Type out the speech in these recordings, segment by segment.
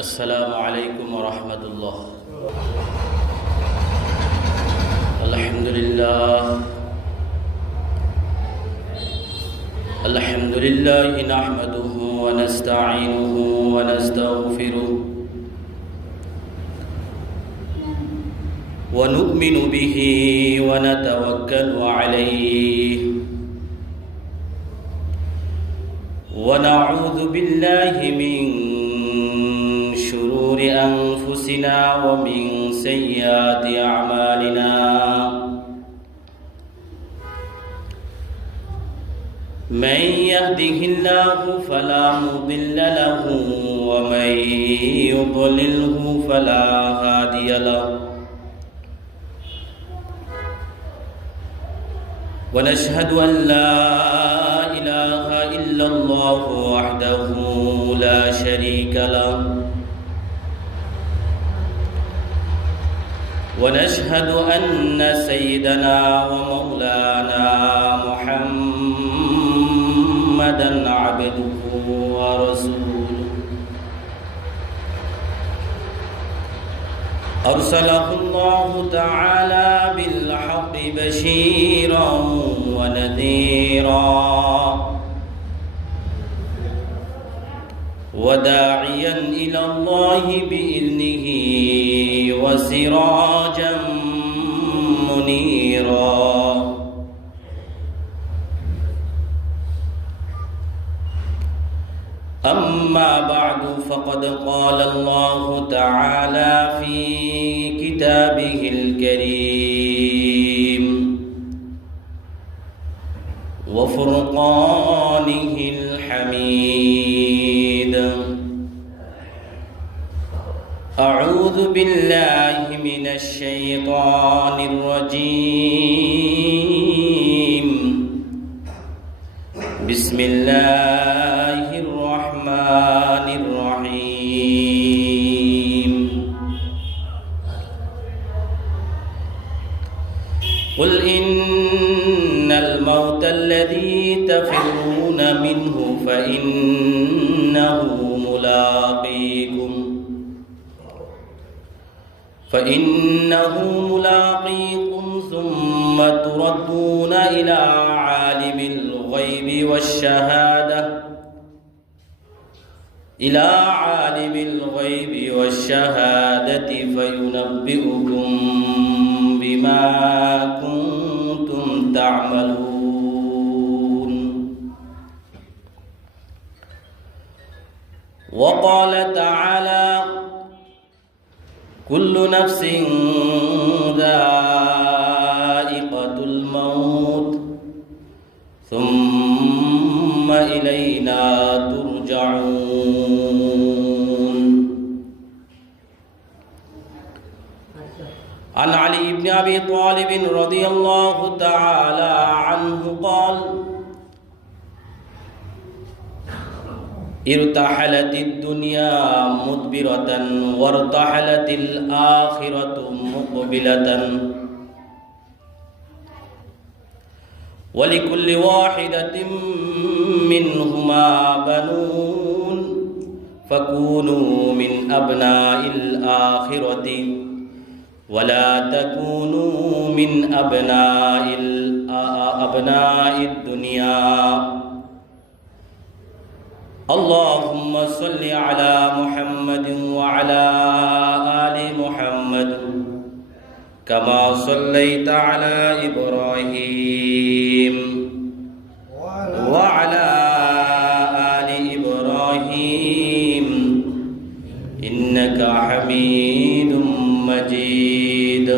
السلام عليكم ورحمة الله. الحمد لله نحمده ونستعينه ونستغفره ونؤمن به ونتوكل عليه ونعوذ بالله من شرور أنفسنا ومن سيئات أعمالنا. من يهده الله فلا مضل له ومن يضلله فلا هادي له. ونشهد أن لا إله إلا الله وحده لا شريك له. ونشهد أن سيدنا ومولانا محمدًا عبده ورسوله أرسله الله تعالى بالحق بشيرا ونذيرا وداعيا إلى الله بإذنه وسراجا منيرا. أما بعد فقد قال الله تعالى في كتابه الكريم وفرقانه الحميد. أعوذ بالله من الشيطان الرجيم. بسم الله الرحمن الرحيم. قل إن الموت الذي تفرون منه فإنه ملاقيكم ثم تردون إلى عالم الغيب والشهادة فينبئكم بما كنتم تعملون. وقال تعالى كل نفس ذائقة الموت ثم إلينا ترجعون. عن علي بن أبي طالب رضي الله تعالى عنه قال ارتحلت الدنيا مدبرة وارتحلت الآخرة مقبلة ولكل واحدة منهما بنون فكونوا من أبناء الآخرة ولا تكونوا من أبناء الدنيا. اللهم صل على محمد وعلى آل محمد كما صليت على إبراهيم وعلى آل إبراهيم إنك حميد مجيد.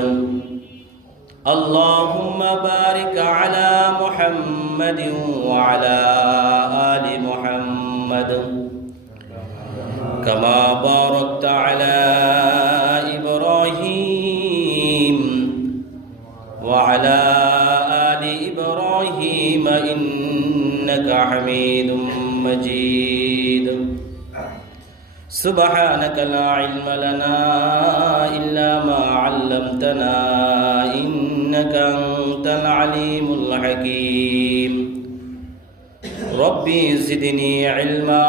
اللهم بارك على محمد وعلى آل محمد كما باركت على إبراهيم وعلى آل إبراهيم إنك حميد مجيد. سبحانك لا علم لنا إلا ما علمتنا إنك أنت العليم الحكيم. ربي زدني علما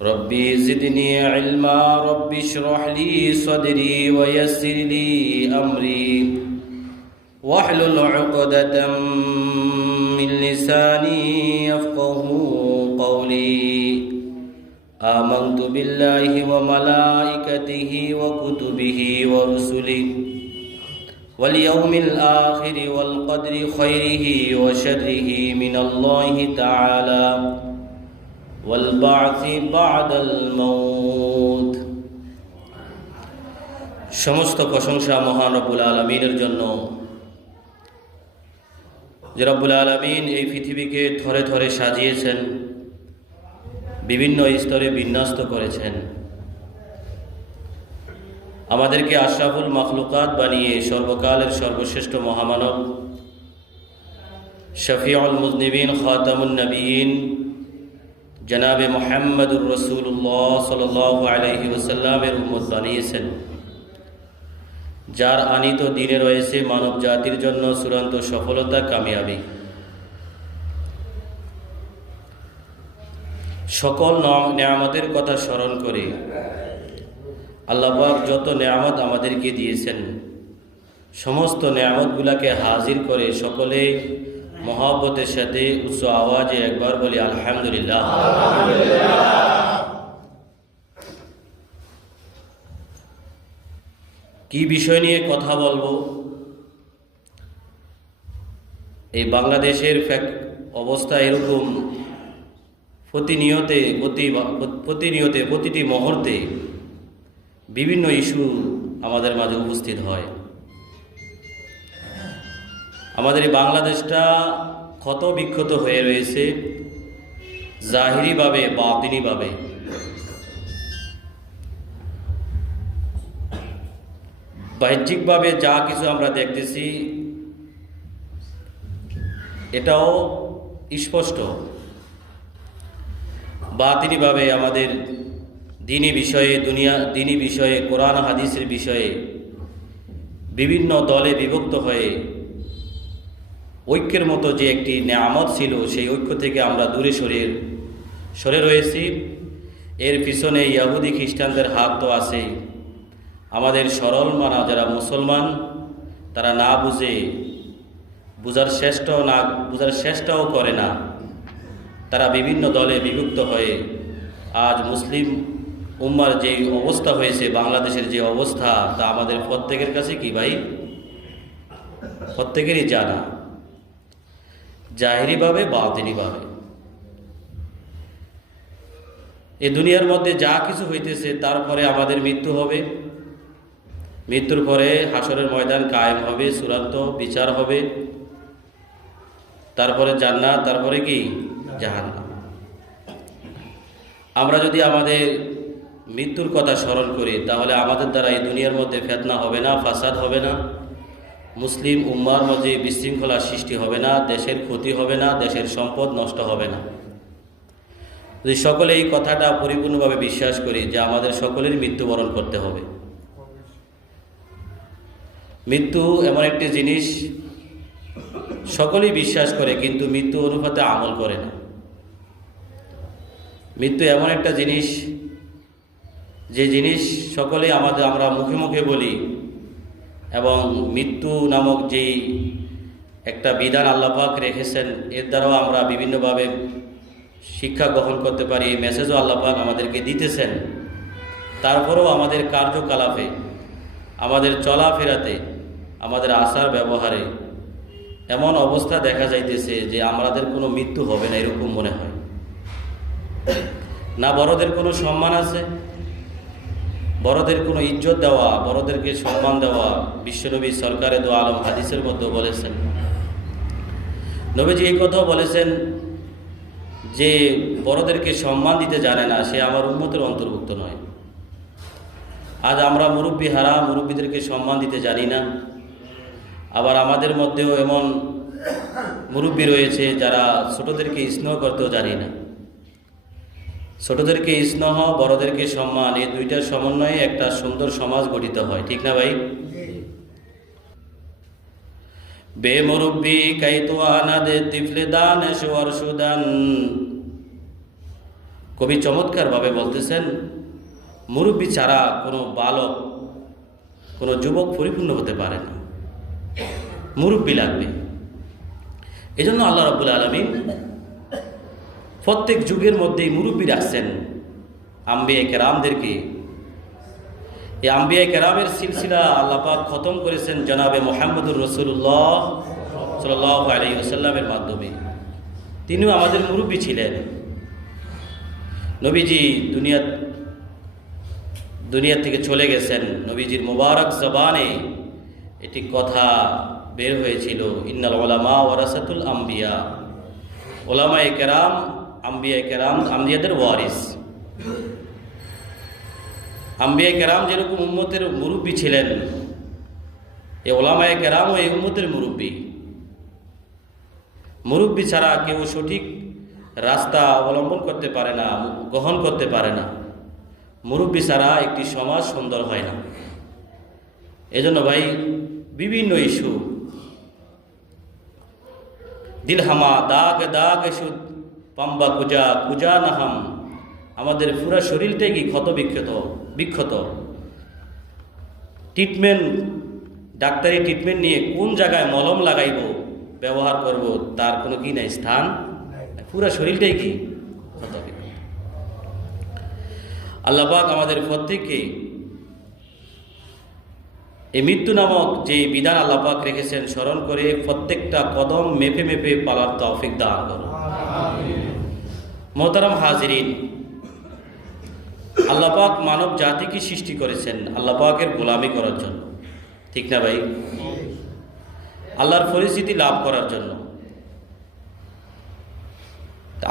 ربي زدني علما ربي اشرح لي صدري ويسر لي أمري واحلل عقدة من لساني يفقه قولي آمنت بالله وملائكته وكتبه ورسله واليوم الآخر والقدر خيره وشره من الله تعالى والبعث بعد الموت। সমস্ত প্রশংসা মহান রব্বুল আলামিনের জন্য, যে রব্বুল আলামিন এই পৃথিবীকে থরে থরে সাজিয়েছেন, বিভিন্ন স্তরে বিন্যস্ত করেছেন, আমাদেরকে আশরাফুল মাখলুকাত বানিয়ে সর্বকালের সর্বশ্রেষ্ঠ মহামানব, শফিউল মুজনিবিন, খাতামুন নবিয়িন জনাবে মুহাম্মদুর রাসূলুল্লাহ সাল্লাল্লাহু আলাইহি ওয়াসাল্লামের উম্মত বানিয়েছেন, যার আনিত দিনে রয়েছে মানব জাতির জন্য চূড়ান্ত সফলতা, কামিয়াবি। সকল নেয়ামতের কথা স্মরণ করে আল্লাহ পাক যত নেয়ামত আমাদেরকে দিয়েছেন, সমস্ত নেয়ামতগুলোকে হাজির করে সকলে মহব্বতের সাথে উচ্চ আওয়াজে একবার বলি আলহামদুলিল্লাহ। কি বিষয় নিয়ে কথা বলবো? এই বাংলাদেশের অবস্থা এরকম, প্রতিটি মুহূর্তে বিভিন্ন ইস্যু আমাদের মাঝে উপস্থিত হয়। আমাদের এই বাংলাদেশটা ক্ষত বিক্ষত হয়ে রয়েছে, জাহিরিভাবে বাতিনিভাবে। বাহ্যিকভাবে যা কিছু আমরা দেখতেছি এটাও স্পষ্ট, বাতিনিভাবে আমাদের দিনী বিষয়ে কোরআন হাদিসের বিষয়ে বিভিন্ন দলে বিভক্ত হয়ে ঐক্যের মতো যে একটি নেয়ামত ছিল, সেই ঐক্য থেকে আমরা দূরে সরে রয়েছি। এর পিছনে ইহুদি খ্রিস্টানদের হাত তো আছেই। আমাদের সরল মানা যারা মুসলমান, তারা না বুঝে বুঝার চেষ্টাও করে না। তারা বিভিন্ন দলে বিভক্ত হয়ে আজ মুসলিম উম্মার যে অবস্থা হয়েছে, বাংলাদেশের যে অবস্থা, তা আমাদের প্রত্যেকের কাছে কি ভাই, প্রত্যেকেরই জানা, জাহিরিভাবে বাতিনিভাবে। এই দুনিয়ার মধ্যে যা কিছু হইতেছে, তারপরে আমাদের মৃত্যু হবে, মৃত্যুর পরে হাসরের ময়দান কায়েম হবে, চূড়ান্ত বিচার হবে, তারপরে জান্নাত, তারপরে কি জাহান্নাম। আমরা যদি আমাদের মৃত্যুর কথা স্মরণ করি, তাহলে আমাদের দ্বারা এই দুনিয়ার মধ্যে ফিতনা হবে না, ফাসাদ হবে না, মুসলিম উম্মার মধ্যে বিশৃঙ্খলা সৃষ্টি হবে না, দেশের ক্ষতি হবে না, দেশের সম্পদ নষ্ট হবে না। যদি সকলে এই কথাটা পরিপূর্ণভাবে বিশ্বাস করি যে আমাদের সকলের মৃত্যুবরণ করতে হবে। মৃত্যু এমন একটি জিনিস সকলেই বিশ্বাস করে, কিন্তু মৃত্যু অনুপাতে আমল করে না। মৃত্যু এমন একটা জিনিস, যে জিনিস সকলে আমরা মুখে মুখে বলি, এবং মৃত্যু নামক যেই একটা বিধান আল্লাহ পাক রেখেছেন, এর দ্বারাও আমরা বিভিন্নভাবে শিক্ষা গ্রহণ করতে পারি, মেসেজও আল্লাহ পাক আমাদেরকে দিতেছেন। তারপরেও আমাদের কার্যকলাপে, আমাদের চলাফেরাতে, আমাদের আচার ব্যবহারে এমন অবস্থা দেখা যাইতেছে যে আমাদের কোনো মৃত্যু হবে না, এরকম মনে হয় না। বড়দের কোনো সম্মান আছে, বড়দের কোনো ইজ্জত দেওয়া, বড়দেরকে সম্মান দেওয়া, বিশ্বনবী সরকারে দো আলম হাদিসের মধ্যে বলেছেন। নবীজি এই কথাও বলেছেন যে বড়দেরকে সম্মান দিতে জানে না, সে আমার উম্মতের অন্তর্ভুক্ত নয়। আজ আমরা মুরব্বী হারা, মুরব্বীদেরকে সম্মান দিতে জানি না। আবার আমাদের মধ্যেও এমন মুরব্বী রয়েছে যারা ছোটদেরকে স্নেহ করতেও জানি না। ছোটদেরকে স্নেহ, বড়দেরকে সম্মান, এই দুইটার সমন্বয়ে একটা সুন্দর সমাজ গঠিত হয়, ঠিক না ভাই? বেমুরব্বি কাইতো আনাদে তিফলে দান শোয়ার সুদান, কবি চমৎকারভাবে বলতেছেন, মুরব্বী ছাড়া কোনো বালক, কোনো যুবক পরিপূর্ণ হতে পারে না, মুরব্বী লাগবে। এজন্য আল্লাহ রাব্বুল আলামিন প্রত্যেক যুগের মধ্যেই মুরব্বী রাখছেন আম্বিয়া কেরামদেরকে। এই আম্বিয়া কেরামের সিলসিলা আল্লাহ পাক খতম করেছেন জনাবে মুহাম্মদুর রাসূলুল্লাহ সাল্লাল্লাহু আলাইহি ওয়াসাল্লামের মাধ্যমে। তিনিও আমাদের মুরব্বী ছিলেন। নবীজি দুনিয়া থেকে চলে গেছেন, নবীজির মুবারক জবানে এটি কথা বের হয়েছিল, ইন্নাল উলামা ওয়ারাসাতুল আম্বিয়া, উলামায়ে কেরাম আম্বিয়া কেরাম আম্বিয়াদের ওয়ারিস। আম্বিয়া কেরাম যেরকম উম্মতের মুরব্বী ছিলেন, এই উলামায়ে কেরামও এই উম্মতের মুরব্বী। মুরব্বী ছাড়া কেউ সঠিক রাস্তা অবলম্বন করতে পারে না, গ্রহণ করতে পারে না। মুরব্বী ছাড়া একটি সমাজ সুন্দর হয় না। এজন্য ভাই বিভিন্ন ইস্যু, দিলহামা দাগ দাগ সুদ পাম্বা কুজা কুজা নাহাম, আমাদের পুরা শরীরটাই কি ক্ষত বিক্ষত। ট্রিটমেন্ট, ডাক্তারি ট্রিটমেন্ট নিয়ে কোন জায়গায় মলম লাগাইব, ব্যবহার করব, তার কোনো কি নাই, স্থান। পুরা শরীরটাই কি ক্ষত বিক্ষত। আল্লাহ পাক আমাদের প্রত্যেককে এই মৃত্যু নামক যে বিধান আল্লাহ পাক রেখেছেন স্মরণ করে প্রত্যেকটা কদম মেপে মেপে পালার তৌফিক দান করুন। মোহতারাম হাজিরিন, আল্লাহ পাক মানব জাতিকে সৃষ্টি করেছেন আল্লাহ পাকের গোলামি করার জন্য, ঠিক না ভাই? আল্লাহর পরিচিতি লাভ করার জন্য।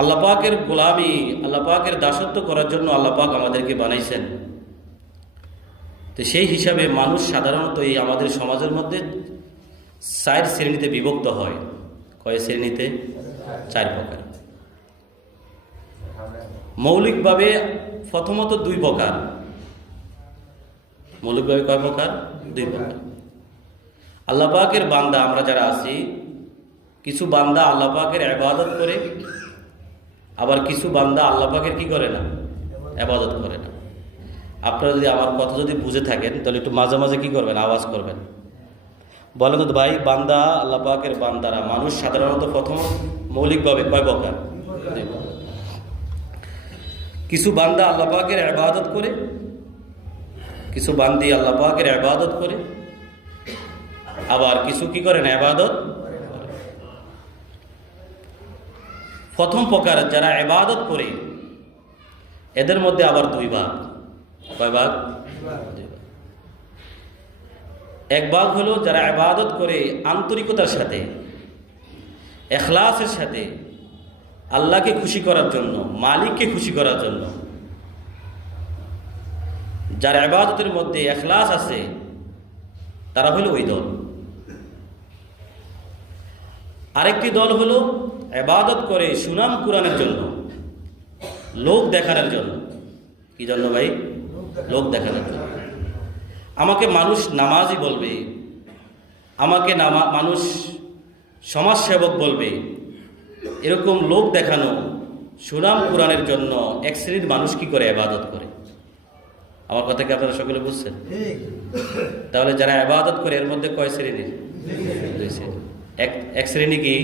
আল্লাহ পাকের গোলামি, আল্লাহ পাকের দাসত্ব করার জন্য আল্লাহ পাক আমাদেরকে বানাইছেন। তো সেই হিসাবে মানুষ সাধারণত এই আমাদের সমাজের মধ্যে 4 শ্রেণীতে বিভক্ত হয়। কয় শ্রেণীতে? 4 প্রকার। মৌলিকভাবে প্রথমত 2 প্রকার। মৌলিকভাবে কয় প্রকার? 2 প্রকার। আল্লাহ পাকের বান্দা আমরা যারা আছি, কিছু বান্দা আল্লাহ পাকের ইবাদত করে, আবার কিছু বান্দা আল্লাহ পাকের কি করে না? ইবাদত করে না। আপনারা যদি আমার কথা যদি বুঝে থাকেন তাহলে একটু মাঝে মাঝে কি করবেন? আওয়াজ করবেন। বলেন তো ভাই, বান্দা আল্লাহ পাকের বান্দারা মানুষ সাধারণত প্রথম মৌলিকভাবে কয় প্রকার? কিছু বান্দা আল্লাহ পাকের ইবাদত করে, কিছু বান্দি আল্লাহ পাকের ইবাদত করে, আবার কিছু কি করে না? ইবাদত। প্রথম প্রকার যারা ইবাদত করে, এদের মধ্যে আবার 2 ভাগ। কয় ভাগ? 2 ভাগ। এক ভাগ হলো যারা ইবাদত করে আন্তরিকতার সাথে, ইখলাসের সাথে, আল্লাহকে খুশি করার জন্য, মালিককে খুশি করার জন্য। যার ইবাদতের মধ্যে ইখলাস আছে তারা হলো ওই দল। আরেকটি দল হলো ইবাদত করে সুনাম কুরানের জন্য, লোক দেখানোর জন্য। কি জন্য ভাই? লোক দেখানোর জন্য। আমাকে মানুষ নামাজি বলবে, আমাকে মানুষ সমাজসেবক বলবে, এরকম লোক দেখানো, সুনাম কুরানের জন্য এক শ্রেণীর মানুষ কি করে? ইবাদত করে। আমার কথা কি আপনারা সকলে বুঝছেন? তাহলে যারা ইবাদত করে এর মধ্যে কয় শ্রেণীর? 2 শ্রেণী। এক শ্রেণী কি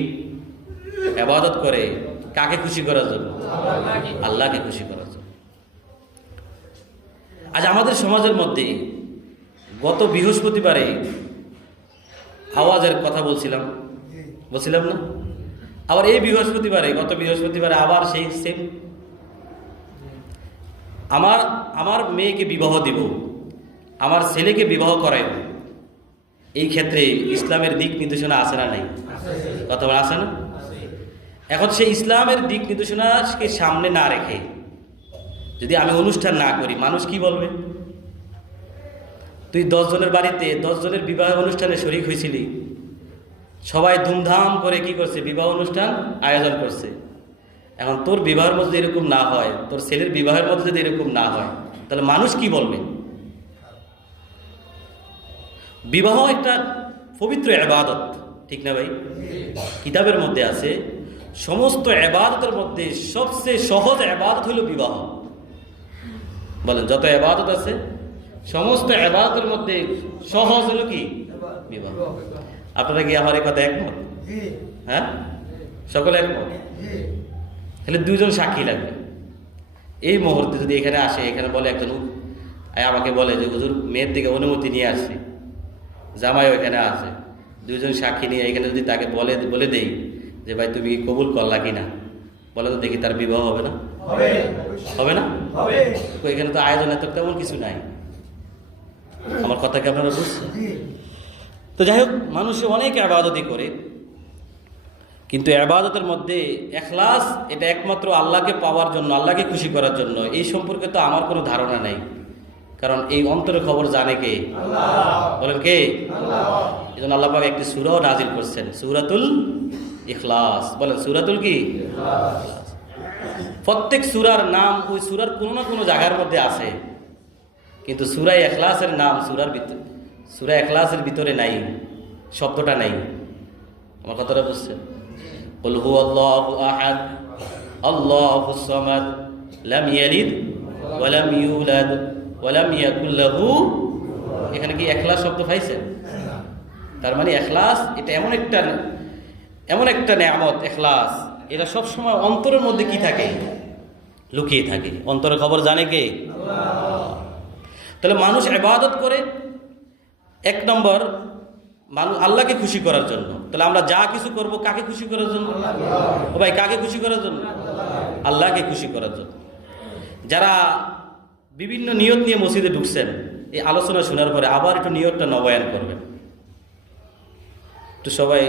ইবাদত করে কাকে খুশি করার জন্য? আল্লাহকে খুশি করার জন্য। আজ আমাদের সমাজের মধ্যে গত বৃহস্পতিবারে আওয়াজের কথা বলছিলাম না? আবার এই বৃহস্পতিবারে, গত বৃহস্পতিবারে আবার সেই সেম। আমার মেয়েকে বিবাহ দিব, আমার ছেলেকে বিবাহ করাইব, এই ক্ষেত্রে ইসলামের দিক নির্দেশনা আছে না? নাই? কথা বলা আছে না? এখন সেই ইসলামের দিক নির্দেশনাকে সামনে না রেখে যদি আমি অনুষ্ঠান না করি, মানুষ কি বলবে? তুই 10 জনের বাড়িতে 10 জনের বিবাহ অনুষ্ঠানে শরীক হয়েছিলি, সবাই ধুমধাম করে কি করছে? বিবাহ অনুষ্ঠান আয়োজন করছে। এখন তোর বিবাহের মধ্যে এরকম না হয়, তোর ছেলের বিবাহের মধ্যে যদি এরকম না হয়, তাহলে মানুষ কি বলবে? বিবাহ একটা পবিত্র ইবাদত, ঠিক না ভাই? কিতাবের মধ্যে আছে সমস্ত ইবাদতের মধ্যে সবচেয়ে সহজ ইবাদত হলো বিবাহ। বলেন, যত ইবাদত আছে সমস্ত ইবাদতের মধ্যে সহজ হলো কি? বিবাহ। আপনারা কি আমার এই কথা একমত? হ্যাঁ, সকলে একমত? তাহলে দুজন সাক্ষী লাগবে। এই মুহূর্তে যদি এখানে আসে, এখানে বলে একজন আমাকে বলে যে হুজুর মেয়ের থেকে অনুমতি নিয়ে আসছি, জামাইও এখানে আছে, দুইজন সাক্ষী নিয়ে এখানে যদি তাকে বলে দেই যে ভাই তুমি কবুল করলা কিনা, বলে তো দেখি তার বিবাহ হবে না? হবে না? এখানে তো আয়োজন এত তেমন কিছু নাই। আমার কথা কি আপনারা বুঝছেন? তো যাই হোক, মানুষ অনেক ইবাদতই করে, কিন্তু ইবাদতের মধ্যে ইখলাস এটা একমাত্র আল্লাহকে পাওয়ার জন্য, আল্লাহকে খুশি করার জন্য। এই সম্পর্কে তো আমার কোনো ধারণা নেই, কারণ এই অন্তরের খবর জানে কে? আল্লাহ। বলেন কে? আল্লাহ। এজন্য আল্লাহ পাক একটি সূরাও নাযিল করছেন, সূরাতুল ইখলাস। বলেন, সূরাতুল কি? ইখলাস। প্রত্যেক সূরার নাম ওই সূরার কোনো না কোনো জায়গার মধ্যে আছে, কিন্তু সূরা ইখলাসের নাম সূরা ইখলাসের ভিতরে নাই, শব্দটা নাই। আমার কথাটা বুঝছেন? কুল হুয়াল্লাহু আহাদ আল্লাহুস সামাদ লাম ইয়ালিদ ওয়া লাম ইউলাদ ওয়া লাম ইয়াকুল লাহু, এখানে কি ইখলাস শব্দ পাইছেন? তার মানে ইখলাস এটা এমন একটা নেয়ামত। ইখলাস এটা সব সময় অন্তরের মধ্যে কি থাকে? লুকিয়ে থাকে। অন্তরের খবর জানে কে? আল্লাহ। তাহলে মানুষ ইবাদত করে এক নম্বর মানুষ আল্লাহকে খুশি করার জন্য। তাহলে আমরা যা কিছু করব কাকে খুশি করার জন্য? ও ভাই, কাকে খুশি করার জন্য? আল্লাহকে খুশি করার জন্য। যারা বিভিন্ন নিয়ত নিয়ে মসজিদে ঢুকছেন, এই আলোচনা শোনার পরে আবার একটু নিয়তটা নবায়ন করবেন। তো সবাই,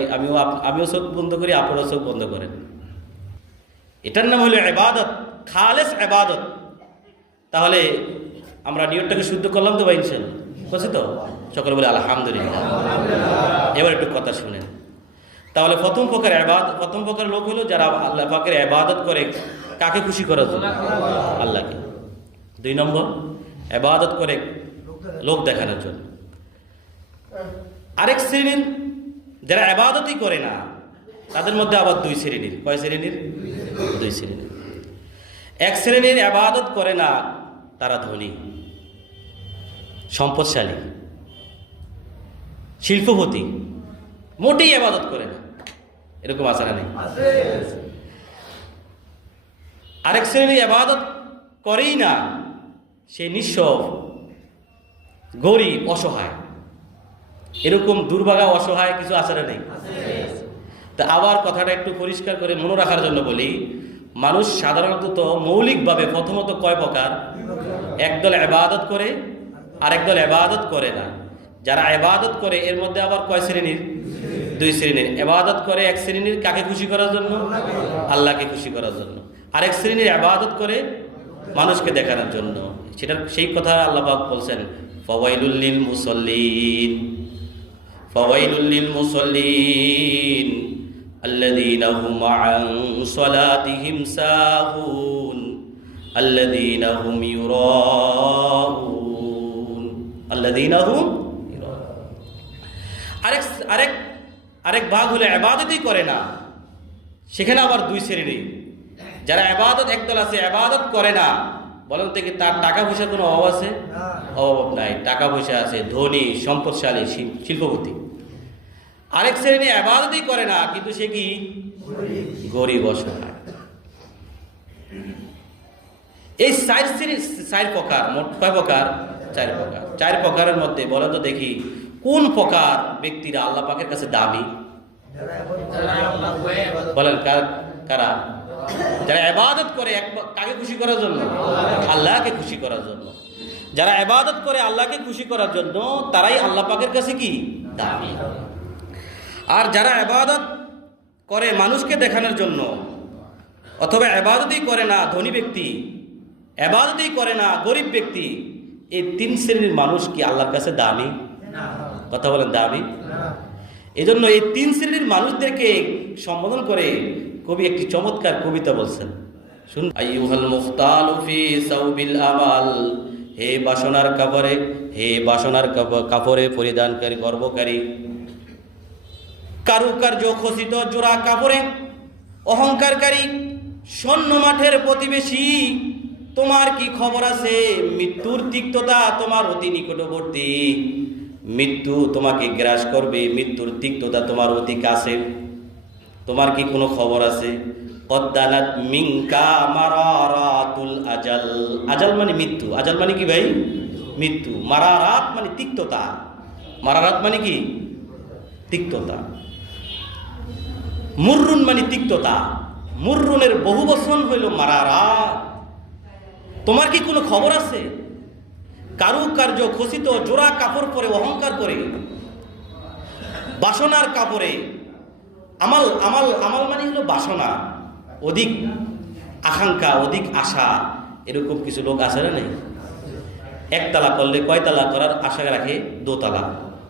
আমিও চোখ বন্ধ করি, আপনারাও চোখ বন্ধ করেন। এটার নাম হলো ইবাদত, খালেস ইবাদত। তাহলে আমরা নিয়তটাকে শুদ্ধ করলাম তো ভাই? ইনশাআল্লাহ করছি তো? সকলে বলে আলহামদুলিল্লাহ। এবার একটু কথা শুনেন। তাহলে প্রথম প্রকার লোক হলো যারা আল্লাহ পাকের ইবাদত করে কাকে খুশি করার জন্য? আল্লাহকে। 2 নম্বর, ইবাদত করে লোক দেখানোর জন্য। আরেক শ্রেণীর যারা ইবাদতই করে না, তাদের মধ্যে আবার 2 শ্রেণীর। কয় শ্রেণীর? 2 শ্রেণীর। এক শ্রেণীর ইবাদত করে না, তারা ধনী, সম্পদশালী, শিল্পপতি, মোটেই ইবাদত করে না। এরকম আছে না? নেই? আরেক শ্রেণী ইবাদত করেই না, সে নিঃস্ব, গরিব, অসহায়। এরকম দুর্ভাগা অসহায় কিছু আছে না? নেই? তা আবার কথাটা একটু পরিষ্কার করে মনে রাখার জন্য বলি, মানুষ সাধারণত মৌলিকভাবে প্রথমত কয় প্রকার? একদল ইবাদত করে, আরেকদল ইবাদত করে না। যারা ইবাদত করে এর মধ্যে আবার কয় শ্রেণীর? 2 শ্রেণীর। ইবাদত করে এক শ্রেণীর কাকে খুশি করার জন্য? আল্লাহকে খুশি করার জন্য। আরেক শ্রেণীর ইবাদত করে মানুষকে দেখানোর জন্য। সেই কথা আল্লাহ পাক বলছেন, ফাওয়াইলুল লিল মুসাল্লিন, ফাওয়াইলুল লিল মুসাল্লিন আল্লাযীনা হুম আন সালাতিহিম সাহুন আল্লাযীনা হুম ইউরাউন, আল্লাযীনা হুম ইউরাউন। আরেক ভাগ হলো ইবাদতই করে না, সেখানে আবার 2 শ্রেণী। যারা ইবাদত, একদল আছে ইবাদত করে না, বলেন থেকে তার টাকা পয়সার কোনো অভাব আছে? অভাব নাই, টাকা পয়সা আছে, ধনী, সম্পদশালী, শিল্পপতি। আরেক শ্রেণী ইবাদতই করে না, কিন্তু সে কি? গরিব, অসহায়। এই 4 প্রকার, মোট কয় প্রকার? 4 প্রকার। 4 প্রকারের মধ্যে বলেন তো দেখি কোন প্রকার ব্যক্তিরা আল্লাহ পাকের কাছে দামি? বলেন কারা? যারা ইবাদত করে কাকে খুশি করার জন্য? আল্লাহকে খুশি করার জন্য। যারা ইবাদত করে আল্লাহকে খুশি করার জন্য, তারাই আল্লাহ পাকের কাছে কি? দামি। আর যারা ইবাদত করে মানুষকে দেখানোর জন্য, অথবা ইবাদতই করে না ধনী ব্যক্তি, ইবাদতই করে না গরিব ব্যক্তি, এই 3 শ্রেণীর মানুষ কি আল্লাহর কাছে দামি? কথা বলেন, দামি। এজন্য এই 3 শ্রেণীর মানুষদেরকে সম্বোধন করে কবি একটি চমৎকার কবিতা বলছেন, শুনুন। আইয়ুহাল মুখতালু ফি সাউবিল আমাল, হে বাসনার কাপড়ে, হে বাসনার কাপড়ে পরিধানকারী, গর্বকারী, কারুকার্য খচিত জোড়া কাপড়ে অহংকারকারী সৈন্য মাঠের প্রতিবেশী, তোমার কি খবর আছে? মৃত্যুর তিক্ততা তোমার অতি নিকটবর্তী, মৃত্যু তোমাকে গ্রাস করবে, মৃত্যুর তিক্ততা তোমার অতি কাছে। তোমার কি কোনো খবর আছে? কদ্দানাত মিনকা মারারাতুল আজাল। আজাল মানে মৃত্যু। আজাল মানে কি ভাই? মৃত্যু। মারারাত মানে তিক্ততা। মারারাত মানে কি? তিক্ততা। মুররুন মানে তিক্ততা। মুররুনের বহু বচন হইল মারারাত। তোমার কি কোনো খবর আছে? কারুকার্য খচিত জোড়া কাপড় পরে অহংকার করে, বাসনার কাপড়ে, আমাল আমাল আমাল মানে হলো বাসনা, অধিক আকাঙ্ক্ষা, অধিক আশা। এরকম কিছু লোক আছে না নেই? একতলা করলে কয়তলা করার আশা রাখে? দোতলা।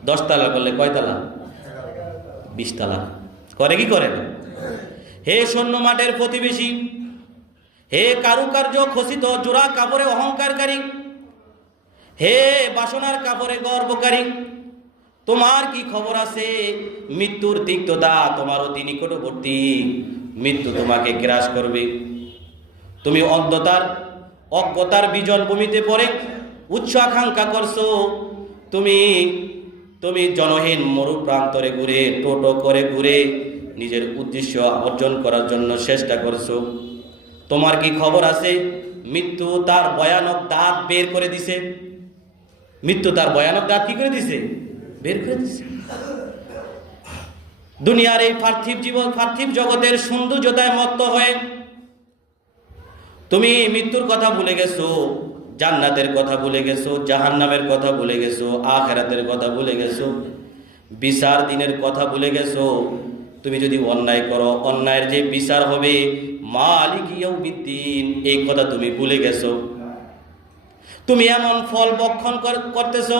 10 তলা করলে কয়তলা? 20 তলা করে। কি করে? হে সৈন্য মাঠের প্রতিবেশী, হে কারুকার্য খচিত জোড়া কাপড়ে অহংকারকারী, হে বাসনার কাপড়ে গর্বকারী, তোমার কি খবর আছে? মৃত্যুর তিক্ততা তোমার অতি নিকটবর্তী, মৃত্যু তোমাকে গ্রাস করবে। তুমি অজ্ঞতার বিজল ভূমিতে পড়ে উচ্চ আকাঙ্ক্ষা করছো। তুমি জনহীন মরু প্রান্তরে ঘুরে, টোটো করে ঘুরে নিজের উদ্দেশ্য অর্জন করার জন্য চেষ্টা করছো। তোমার কি খবর আছে? মৃত্যু তার ভয়ানক দাঁত বের করে দিছে। মৃত্যু তার ভয়ানক দাঁত কি করে দিছে? বের করে দিছে। দুনিয়ার এই পার্থিব জগতের সৌন্দর্যতায় মত্ত হয়ে তুমি মৃত্যুর কথা ভুলে গেছো, জান্নাতের কথা ভুলে গেছো, জাহান্নামের কথা ভুলে গেছো, আখিরাতের কথা ভুলে গেছো, বিচার দিনের কথা ভুলে গেছো। তুমি যদি অন্যায় করো, অন্যায়ের যে বিচার হবে, মালিক ইয়াউমিদ্দিন, এই কথা তুমি ভুলে গেছো। তুমি এমন ফল ভক্ষণ করতেছ,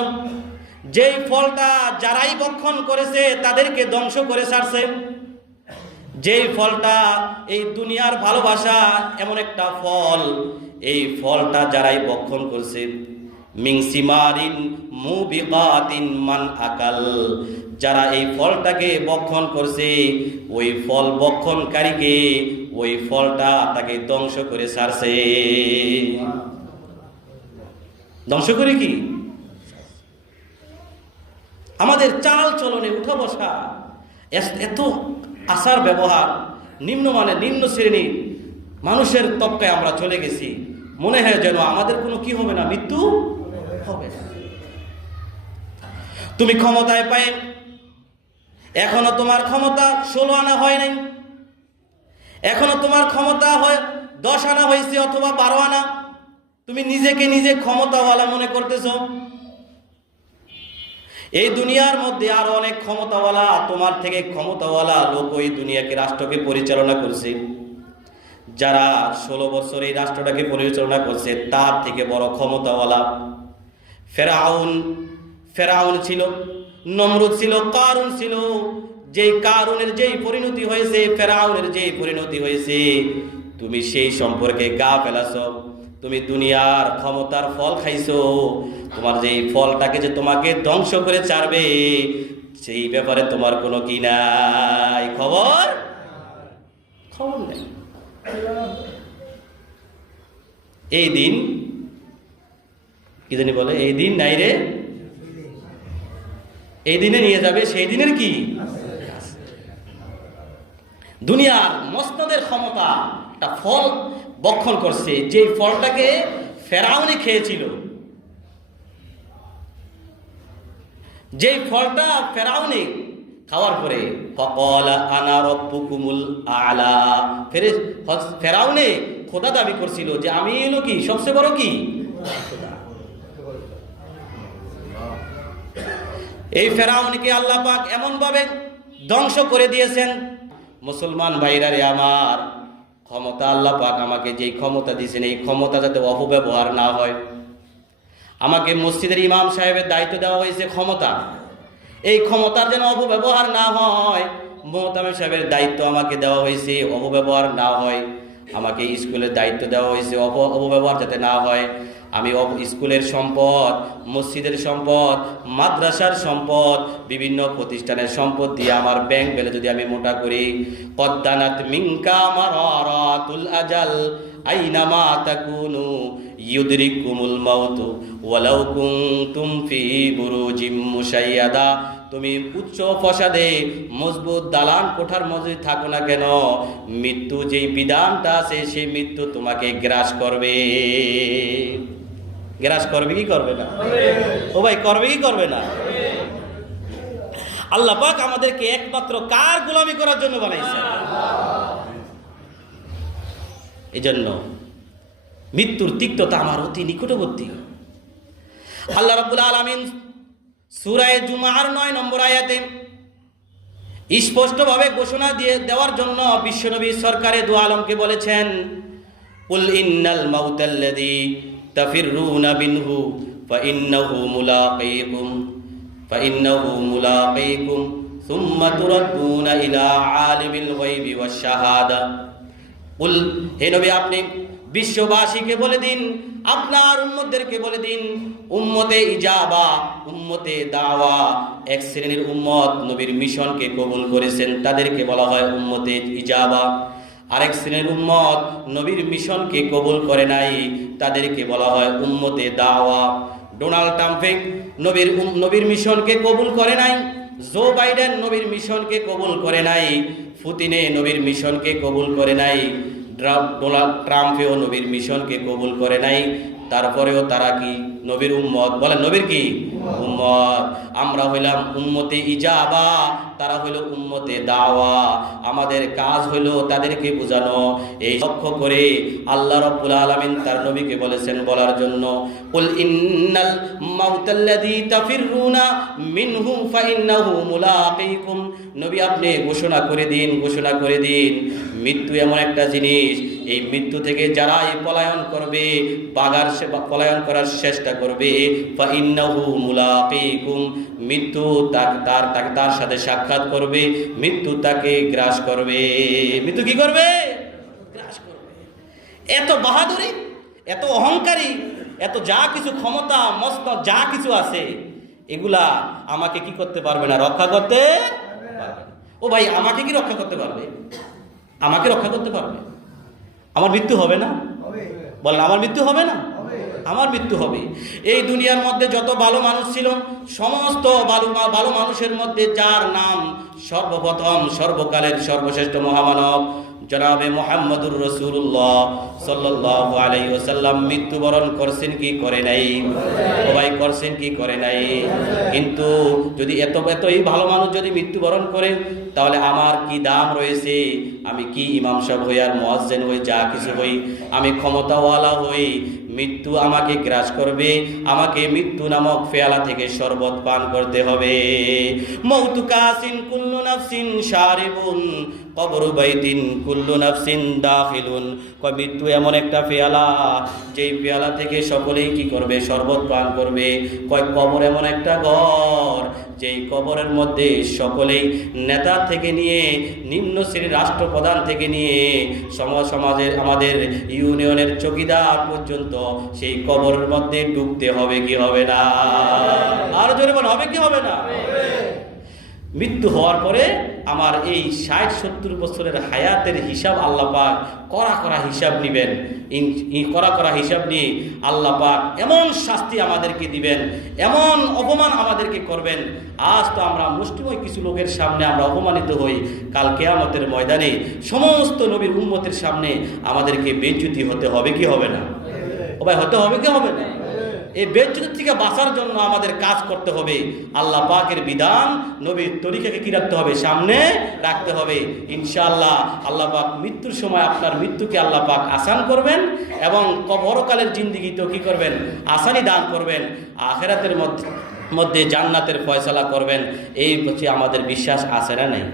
যেই ফলটা যারাই ভক্ষণ করেছে তাদেরকে ধ্বংস করে ছাড়ছে। যেই ফলটা এই দুনিয়ার ভালোবাসা এমন একটা ফল, এই ফলটা যারাই ভক্ষণ করছে, মিংসিমারিন মুবিকাতিন মান আকাল, যারা এই ফলটাকে ভক্ষণ করছে, ওই ফল ভক্ষণকারীকে ওই ফলটা তাকে ধ্বংস করে ছাড়ছে। ধ্বংস করে কি? আমাদের চাল চলনে উঠা বসা, এত আচার ব্যবহার, নিম্নমানের নিম্ন শ্রেণীর মানুষের তবকায় আমরা চলে গেছি। মনে হয় যেন আমাদের কোনো কি হবে না, মৃত্যু হবে না। তুমি ক্ষমতায় পায়, এখনো তোমার ক্ষমতা 16 আনা হয় নাই, এখনো তোমার ক্ষমতা হয় 10 আনা হয়েছে অথবা 12 আনা। তুমি নিজেকে নিজে ক্ষমতাওয়ালা মনে করতেছ। এই দুনিয়ার মধ্যে আরো অনেক ক্ষমতাওয়ালা, তোমার থেকে ক্ষমতাওয়ালা লোক ওই দুনিয়াকে, রাষ্ট্রকে পরিচালনা করছে। যারা 16 বছর এই রাষ্ট্রটাকে পরিচালনা করছে, তার থেকে বড় ক্ষমতাওয়ালা ফেরাউন ছিল, নমরুদ ছিল, কারুন ছিল। যেই কারুনের যেই পরিণতি হয়েছে, ফেরাউনের যেই পরিণতি হয়েছে, তুমি সেই সম্পর্কে গা ফেলাছো। তুমি দুনিয়ার ক্ষমতার ফল খাইছো, তোমার যেই ফলটাকে যে তোমাকে ধ্বংস করে ছাড়বে, সেই ব্যাপারে তোমার কোনো কি নাই, খবর নেই। এই দিন কি জানি বলে, এই দিন নাই রে, এই দিনে নিয়ে যাবে সেই দিনের কি? দুনিয়ার মসনদের ক্ষমতা একটা ফল ভক্ষণ করছে, যে ফলটাকে ফেরাউনি খেয়েছিল, যে ফলটা ফেরাউনি খাওয়ার পরে ফাকালা আনা রাব্বুকুমুল আ'লা, ফেরাউনি খোদা দাবি করছিল যে আমি হলো কি সবচেয়ে বড় কি খোদা। এই ফেরাউনকে আল্লাহ পাক এমন ভাবে ধ্বংস করে দিয়েছেন। মুসলমান ভাইরা রে আমার, ক্ষমতা আল্লাহ পাক আমাকে যেই ক্ষমতা দিয়েছেন, এই ক্ষমতা যাতে অপব্যবহার না হয়। আমাকে মসজিদের ইমাম সাহেবের দায়িত্ব দেওয়া হয়েছে ক্ষমতা, এই ক্ষমতার যেন অপব্যবহার না হয়। মোহতামিম সাহেবের দায়িত্ব আমাকে দেওয়া হয়েছে, অপব্যবহার না হয়। আমাকে স্কুলের দায়িত্ব দেওয়া হয়েছে, অপব্যবহার যাতে না হয়। আমি স্কুলের সম্পদ, মসজিদের সম্পদ, মাদ্রাসার সম্পদ, বিভিন্ন প্রতিষ্ঠানের সম্পদ দিয়ে আমার ব্যাংক ব্যালেন্স যদি আমি মোটা করি, কদ্দানাত মিনকা মারারাতুল আজাল আইনামা তাকুনু ইউদরিকুমুল মাউত ওয়ালাউ কুনতুম ফি বুরুজিম মুশাইয়াদা। তুমি উচ্চ ফসাদে মজবুত দালান কোঠার মধ্যে থাকো না কেন, মৃত্যু যেই বিধানটা আছে সেই মৃত্যু তোমাকে গ্রাস করবে। গ্রাস করবে কি করবে না? ও ভাই, করবে কি করবে না? আল্লাহ পাক আমাদেরকে একমাত্র কার গোলামি করার জন্য বানাইছেন? এই জন্য মৃত্যুর তিক্ততা আমার অতি নিকটবর্তী। আল্লাহ রাব্বুল আলামিন সূরা জুমার 9 নম্বর আয়াতে স্পষ্টভাবে ঘোষণা দেওয়ার জন্য বিশ্বনবী সরকারে দু আলমকে বলেছেন, কুল ইন্নাল মাউতাল্লাযী তাফিরুনা মিনহু ফাইন্নাহু মুলাকীকুম সুম্মা তুরাদ্দুনা ইলা আলিমিল গায়বি ওয়াশ শাহাদা। কুল, হে নবী আপনি বিশ্ববাসীকে বলে দিন, আপনার উম্মতদেরকে বলে দিন, উম্মতে ইজাবা, উম্মতে দাওয়া, এক শ্রেণীর উম্মত নবীর মিশনকে কবুল করেছেন, তাদেরকে বলা হয় উম্মতে ইজাবা। আরেক শ্রেণীর উম্মত নবীর মিশনকে কবুল করে নাই, তাদেরকে বলা হয় উম্মতে দাওয়া। ডোনাল্ড ট্রাম্পে নবীর মিশনকে কবুল করে নাই, জো বাইডেন নবীর মিশনকে কবুল করে নাই, পুতিনে নবীর মিশনকে কবুল করে নাই, ডোনাল্ড ট্রাম্পেও নবীর মিশনকে কবুল করে নাই। তারপরেও তারা কি নবীর উম্মত? বলেন নবীর কি উম্মত? আমরা হইলাম উম্মতে ইজাবা, তারা হইল উম্মতে দাওয়া। আমাদের কাজ হইল তাদেরকে বোঝানো। এই লক্ষ্য করে আল্লাহ রাব্বুল আলামিন তার নবীকে বলেছেন বলার জন্য, কুল ইন্নাল মাউতাল্লাযী তাফিরুনা মিনহু ফাইন্নাহু মুলাকীকুম। নবী আপনি ঘোষণা করে দিন, ঘোষণা করে দিন, মৃত্যু এমন একটা জিনিস, এই মৃত্যু থেকে যারাই পলায়ন করবে, পলায়ন করার চেষ্টা করবে, ফাইন্নাহু মুলাকীকুম, মৃত্যু তার সাথে সাক্ষাৎ করবে, মৃত্যু তাকে গ্রাস করবে। মৃত্যু কি করবে? গ্রাস করবে। এত বাহাদুরি, এত অহংকারী, এত যা কিছু ক্ষমতা মস্ত যা কিছু আছে, এগুলা আমাকে কি করতে পারবে না? রক্ষা করতে পারবে না। ও ভাই, আমাকে কি রক্ষা করতে পারবে? আমাকে রক্ষা করতে পারবে? আমার মৃত্যু হবে না? বলেন, আমার মৃত্যু হবে না? আমার মৃত্যু হবে। এই দুনিয়ার মধ্যে যত ভালো মানুষ ছিল, সমস্ত ভালো মানুষের মধ্যে যার নাম সর্বপ্রথম সর্বকালের সর্বশ্রেষ্ঠ মহামানব জনাবে মুহাম্মদুর রাসূলুল্লাহ সাল্লাল্লাহু আলাইহি ওয়াসাল্লাম মৃত্যুবরণ করছেন কি করে নাই? সবাই করছেন কি করে নাই? কিন্তু যদি এতই ভালো মানুষ যদি মৃত্যুবরণ করে, তাহলে আমার কি দাম রয়েছে? আমি কি ইমাম সাহেব হই আর মুয়াজ্জিন হই, যা কিছু হই, আমি ক্ষমতাওয়ালা হই, মৃত্যু আমাকে গ্রাস করবে। আমাকে মৃত্যু নামক পেয়ালা থেকে শরবত পান করতে হবে। মৌতু কাসিন কুল্লু নাফসিন শারিবুন কবরু বাইতিন কুল্লু নাফসিন দাখিলুন। মৃত্যু এমন একটা পেয়ালা, যেই পেয়ালা থেকে সকলেই কি করবে? শরবত পান করবে। কবর এমন একটা ঘর, যেই কবরের মধ্যে সকলেই নেতা থেকে নিয়ে নিম্ন শ্রেণীর রাষ্ট্রপ্রধান থেকে নিয়ে সমাজের আমাদের ইউনিয়নের চৌকিদার পর্যন্ত সেই কবরের মধ্যে ঢুকতে হবে কি হবে না? আর জোরে বল, হবে কি হবে না? মৃত্যু হওয়ার পরে আমার এই 60-70 বছরের হায়াতের হিসাব আল্লাহ পাক কড়া হিসাব নেবেন। কড়া হিসাব নিয়ে আল্লাহ পাক এমন শাস্তি আমাদেরকে দিবেন, এমন অপমান আমাদেরকে করবেন। আজ তো আমরা মুষ্টিময় কিছু লোকের সামনে আমরা অপমানিত হই, কাল কিয়ামতের ময়দানে সমস্ত নবীর উম্মতের সামনে আমাদেরকে বেইজ্জতি হতে হবে কি হবে না? ও ভাই, হতে হবে কি হবে না? এই বেইজ্জতি থেকে বাঁচার জন্য আমাদের কাজ করতে হবে। আল্লাহ পাকের বিধান, নবীর তরিকাকে কি রাখতে হবে? সামনে রাখতে হবে। ইনশাআল্লাহ আল্লাহ পাক মৃত্যুর সময় আপনার মৃত্যুকে আল্লাহ পাক আসান করবেন এবং পরকালের জিন্দেগিতেও কি করবেন? আসানি দান করবেন। আখিরাতের মধ্যে জান্নাতের ফয়সালা করবেন। এই হচ্ছে আমাদের বিশ্বাস, আছে না নেই?